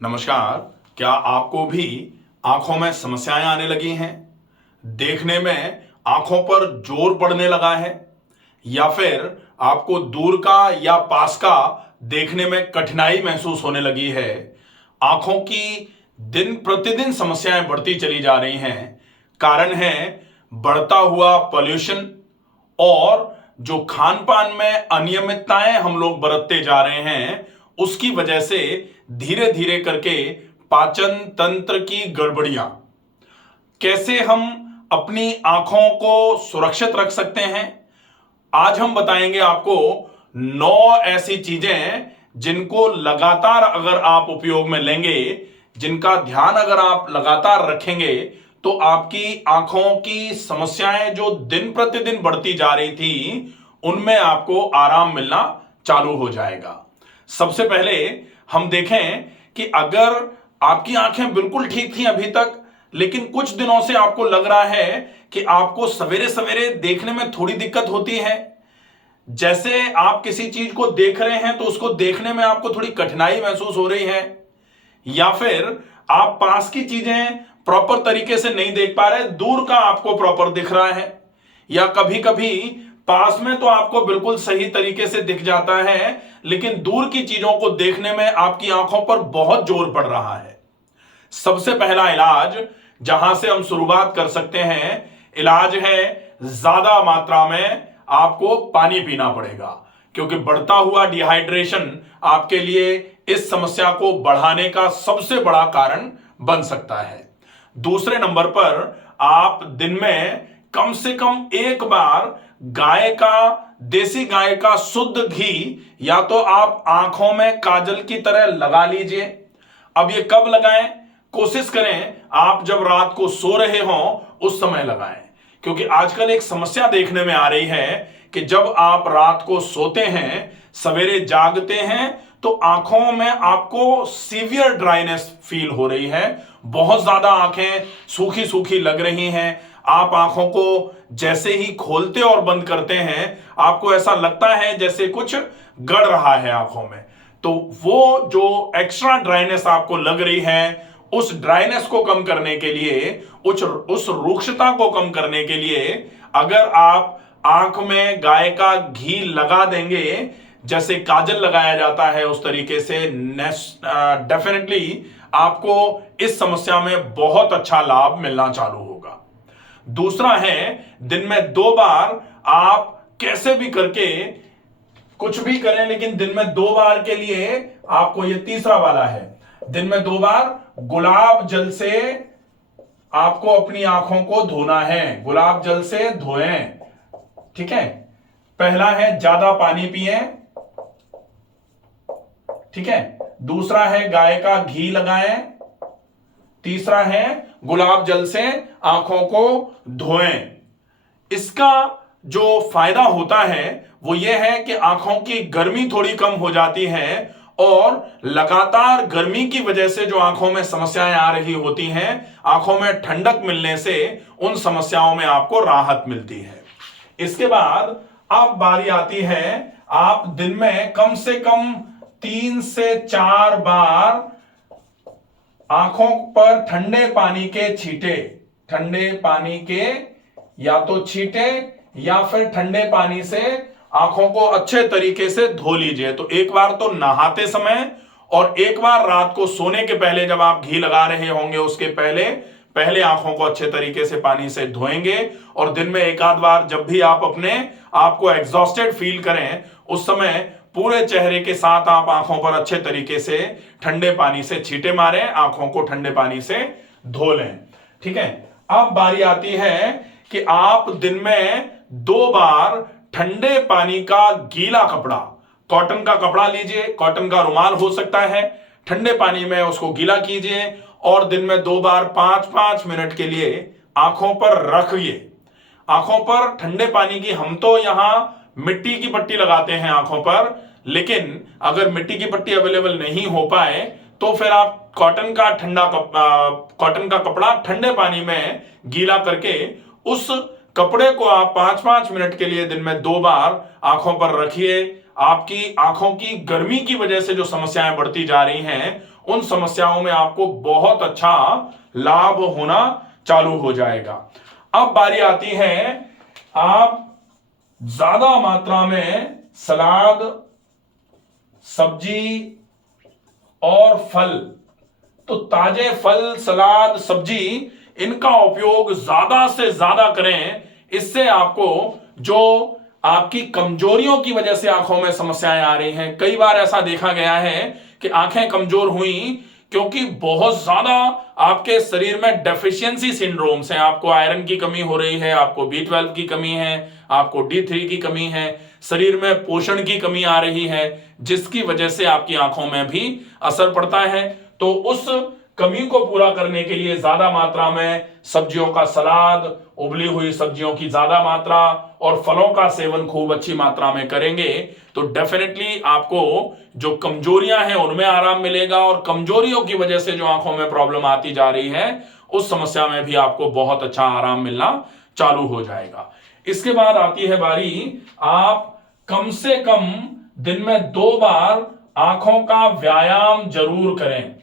नमस्कार। क्या आपको भी आंखों में समस्याएं आने लगी हैं? देखने में आंखों पर जोर पड़ने लगा है, या फिर आपको दूर का या पास का देखने में कठिनाई महसूस होने लगी है? आंखों की दिन प्रतिदिन समस्याएं बढ़ती चली जा रही हैं। कारण है बढ़ता हुआ पोल्यूशन और जो खान पान में अनियमितताएं हम लोग बरतते जा रहे हैं, उसकी वजह से धीरे धीरे करके पाचन तंत्र की गड़बड़ियां। कैसे हम अपनी आंखों को सुरक्षित रख सकते हैं, आज हम बताएंगे आपको 9 ऐसी चीजें जिनको लगातार अगर आप उपयोग में लेंगे, जिनका ध्यान अगर आप लगातार रखेंगे, तो आपकी आंखों की समस्याएं जो दिन प्रतिदिन बढ़ती जा रही थी, उनमें आपको आराम मिलना चालू हो जाएगा। सबसे पहले हम देखें कि अगर आपकी आंखें बिल्कुल ठीक थी अभी तक, लेकिन कुछ दिनों से आपको लग रहा है कि आपको सवेरे सवेरे देखने में थोड़ी दिक्कत होती है, जैसे आप किसी चीज को देख रहे हैं तो उसको देखने में आपको थोड़ी कठिनाई महसूस हो रही है, या फिर आप पास की चीजें प्रॉपर तरीके से नहीं देख पा रहे, दूर का आपको प्रॉपर दिख रहा है, या कभी कभी पास में तो आपको बिल्कुल सही तरीके से दिख जाता है, लेकिन दूर की चीजों को देखने में आपकी आंखों पर बहुत जोर पड़ रहा है। सबसे पहला इलाज जहां से हम शुरुआत कर सकते हैं, इलाज है ज्यादा मात्रा में आपको पानी पीना पड़ेगा, क्योंकि बढ़ता हुआ डिहाइड्रेशन आपके लिए इस समस्या को बढ़ाने का सबसे बड़ा कारण बन सकता है। दूसरे नंबर पर आप दिन में कम से कम एक बार गाय का, देसी गाय का शुद्ध घी या तो आप आंखों में काजल की तरह लगा लीजिए। अब ये कब लगाएं? कोशिश करें आप जब रात को सो रहे हो उस समय लगाएं, क्योंकि आजकल एक समस्या देखने में आ रही है कि जब आप रात को सोते हैं, सवेरे जागते हैं, तो आंखों में आपको सीवियर ड्राइनेस फील हो रही है। बहुत ज्यादा आंखें सूखी सूखी लग रही हैं। आप आंखों को जैसे ही खोलते और बंद करते हैं, आपको ऐसा लगता है जैसे कुछ गड़ रहा है आंखों में। तो वो जो एक्स्ट्रा ड्राइनेस आपको लग रही है, उस ड्राइनेस को कम करने के लिए, उस रुक्षता को कम करने के लिए, अगर आप आंख में गाय का घी लगा देंगे, जैसे काजल लगाया जाता है उस तरीके से, डेफिनेटली आपको इस समस्या में बहुत अच्छा लाभ मिलना चालू होगा। दूसरा है, दिन में 2 बार आप कैसे भी करके कुछ भी करें, लेकिन दिन में 2 बार के लिए आपको, ये तीसरा वाला है, दिन में 2 बार गुलाब जल से आपको अपनी आंखों को धोना है। गुलाब जल से धोएं, ठीक है। पहला है ज्यादा पानी पिए, ठीक है। दूसरा है गाय का घी लगाएं। तीसरा है गुलाब जल से आंखों को धोएं। इसका जो फायदा होता है वो ये है कि आंखों की गर्मी थोड़ी कम हो जाती है, और लगातार गर्मी की वजह से जो आंखों में समस्याएं आ रही होती हैं, आंखों में ठंडक मिलने से उन समस्याओं में आपको राहत मिलती है। इसके बाद अब बारी आती है, आप दिन में कम से कम 3 से 4 बार आंखों पर ठंडे पानी के छींटे, ठंडे पानी के या तो छींटे या फिर ठंडे पानी से आंखों को अच्छे तरीके से धो लीजिए। तो एक बार तो नहाते समय, और एक बार रात को सोने के पहले जब आप घी लगा रहे होंगे उसके पहले पहले आंखों को अच्छे तरीके से पानी से धोएंगे। और दिन में एक आध बार जब भी आप अपने आप को एग्जॉस्टेड फील करें, उस समय पूरे चेहरे के साथ आप आंखों पर अच्छे तरीके से ठंडे पानी से छींटे मारें, आंखों को ठंडे पानी से धो लें, ठीक है। अब बारी आती है कि आप दिन में 2 बार ठंडे पानी का गीला कपड़ा, कॉटन का कपड़ा लीजिए, कॉटन का रुमाल हो सकता है, ठंडे पानी में उसको गीला कीजिए और दिन में 2 बार 5-5 मिनट के लिए आंखों पर रखिए। आंखों पर ठंडे पानी की, हम तो यहां मिट्टी की पट्टी लगाते हैं आंखों पर, लेकिन अगर मिट्टी की पट्टी अवेलेबल नहीं हो पाए तो फिर आप कॉटन का कपड़ा ठंडे पानी में गीला करके उस कपड़े को आप 5-5 मिनट के लिए दिन में 2 बार आंखों पर रखिए। आपकी आंखों की गर्मी की वजह से जो समस्याएं बढ़ती जा रही हैं उन समस्याओं में आपको बहुत अच्छा लाभ होना चालू हो जाएगा। अब बारी आती है, आप ज्यादा मात्रा में सलाद, सब्जी और फल, तो ताजे फल, सलाद, सब्जी, इनका उपयोग ज्यादा से ज्यादा करें। इससे आपको जो आपकी कमजोरियों की वजह से आंखों में समस्याएं आ रही हैं, कई बार ऐसा देखा गया है कि आंखें कमजोर हुई क्योंकि बहुत ज्यादा आपके शरीर में डेफिशिएंसी सिंड्रोम्स हैं। आपको आयरन की कमी हो रही है, आपको B12 की कमी है, आपको D3 की कमी है, शरीर में पोषण की कमी आ रही है, जिसकी वजह से आपकी आंखों में भी असर पड़ता है। तो उस कमी को पूरा करने के लिए ज्यादा मात्रा में सब्जियों का सलाद, उबली हुई सब्जियों की ज्यादा मात्रा और फलों का सेवन खूब अच्छी मात्रा में करेंगे तो डेफिनेटली आपको जो कमजोरियां हैं उनमें आराम मिलेगा, और कमजोरियों की वजह से जो आंखों में प्रॉब्लम आती जा रही है उस समस्या में भी आपको बहुत अच्छा आराम मिलना चालू हो जाएगा। इसके बाद आती है बारी, आप कम से कम दिन में 2 बार आंखों का व्यायाम जरूर करें।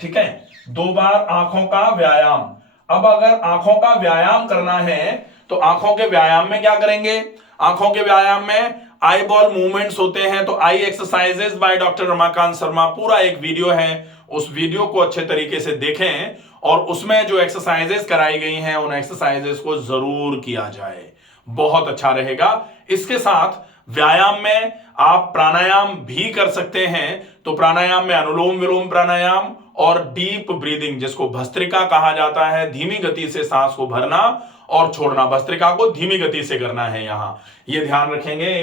ठीक है, 2 बार आंखों का व्यायाम। अब अगर आंखों का व्यायाम करना है तो आंखों के व्यायाम में क्या करेंगे? आंखों के व्यायाम में आई बॉल मूवमेंट्स होते हैं। तो आई exercises by doctor Ramakant Sharma, पूरा एक वीडियो है, उस वीडियो को अच्छे तरीके से देखें और उसमें जो एक्सरसाइजेस कराई गई हैं उन एक्सरसाइजेस को जरूर किया जाए, बहुत अच्छा रहेगा। इसके साथ व्यायाम में आप प्राणायाम भी कर सकते हैं। तो प्राणायाम में अनुलोम विलोम प्राणायाम और डीप ब्रीदिंग, जिसको भस्त्रिका कहा जाता है, धीमी गति से सांस को भरना और छोड़ना, भस्त्रिका को धीमी गति से करना है, यहां ये ध्यान रखेंगे।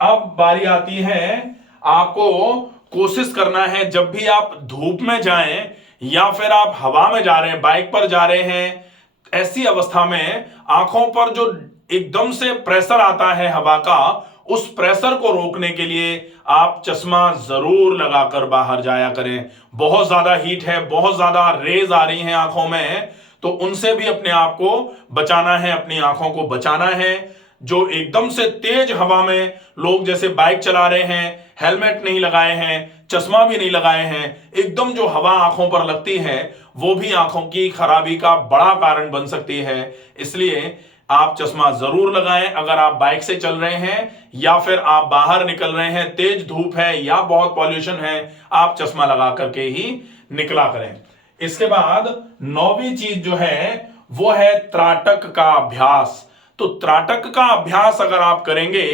अब बारी आती है, आपको कोशिश करना है जब भी आप धूप में जाएं या फिर आप हवा में जा रहे हैं, बाइक पर जा रहे हैं, ऐसी अवस्था में आंखों पर जो एकदम से प्रेशर आता है हवा का, उस प्रेशर को रोकने के लिए आप चश्मा जरूर लगाकर बाहर जाया करें। बहुत ज्यादा हीट है, बहुत ज्यादा रेज आ रही हैं आंखों में, तो उनसे भी अपने आप को बचाना है, अपनी आंखों को बचाना है। जो एकदम से तेज हवा में लोग जैसे बाइक चला रहे हैं, हेलमेट नहीं लगाए हैं, चश्मा भी नहीं लगाए हैं, एकदम जो हवा आंखों पर लगती है वो भी आंखों की खराबी का बड़ा कारण बन सकती है। इसलिए आप चश्मा जरूर लगाएं अगर आप बाइक से चल रहे हैं या फिर आप बाहर निकल रहे हैं, तेज धूप है या बहुत पॉल्यूशन है, आप चश्मा लगा करके ही निकला करें। इसके बाद 9वीं चीज जो है वो है त्राटक का अभ्यास। तो त्राटक का अभ्यास अगर आप करेंगे,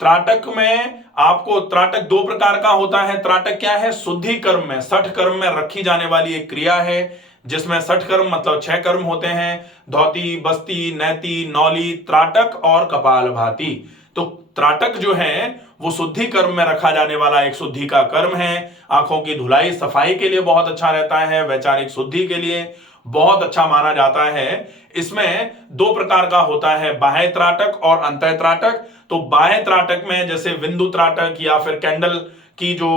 त्राटक में आपको, त्राटक 2 प्रकार का होता है। त्राटक क्या है? शुद्धि कर्म में, 60 कर्म में रखी जाने वाली एक क्रिया है, जिसमें 60 कर्म मतलब 6 कर्म होते हैं, धौती, बस्ती, नैति, नौली, त्राटक और कपालभाति। तो त्राटक जो है वो शुद्धि कर्म में रखा जाने वाला एक शुद्धि का कर्म है। आंखों की धुलाई सफाई के लिए बहुत अच्छा रहता है, वैचारिक शुद्धि के लिए बहुत अच्छा माना जाता है। इसमें 2 प्रकार का होता है, बाह्य त्राटक और अंतः त्राटक। तो बाह्य त्राटक में जैसे बिंदु त्राटक या फिर कैंडल की जो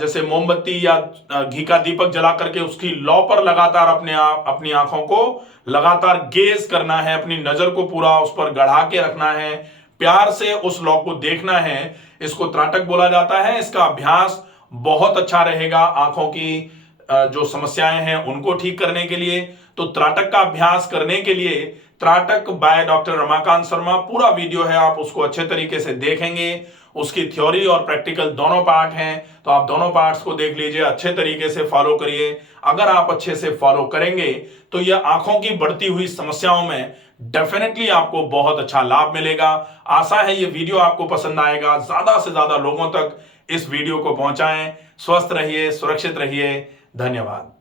जैसे मोमबत्ती या घी का दीपक जला करके उसकी लौ पर लगातार अपनी आंखों को लगातार गेज करना है, अपनी नजर को पूरा उस पर गढ़ा के रखना है, प्यार से उस लौ को देखना है, इसको त्राटक बोला जाता है। इसका अभ्यास बहुत अच्छा रहेगा आंखों की जो समस्याएं हैं उनको ठीक करने के लिए। तो त्राटक का अभ्यास करने के लिए त्राटक बाय डॉक्टर रमाकांत शर्मा, पूरा वीडियो है, आप उसको अच्छे तरीके से देखेंगे। उसकी थ्योरी और प्रैक्टिकल दोनों पार्ट हैं, तो आप दोनों पार्ट्स को देख लीजिए, अच्छे तरीके से फॉलो करिए। अगर आप अच्छे से फॉलो करेंगे तो यह आंखों की बढ़ती हुई समस्याओं में डेफिनेटली आपको बहुत अच्छा लाभ मिलेगा। आशा है ये वीडियो आपको पसंद आएगा। ज्यादा से ज्यादा लोगों तक इस वीडियो को पहुंचाएं। स्वस्थ रहिए, सुरक्षित रहिए। धन्यवाद।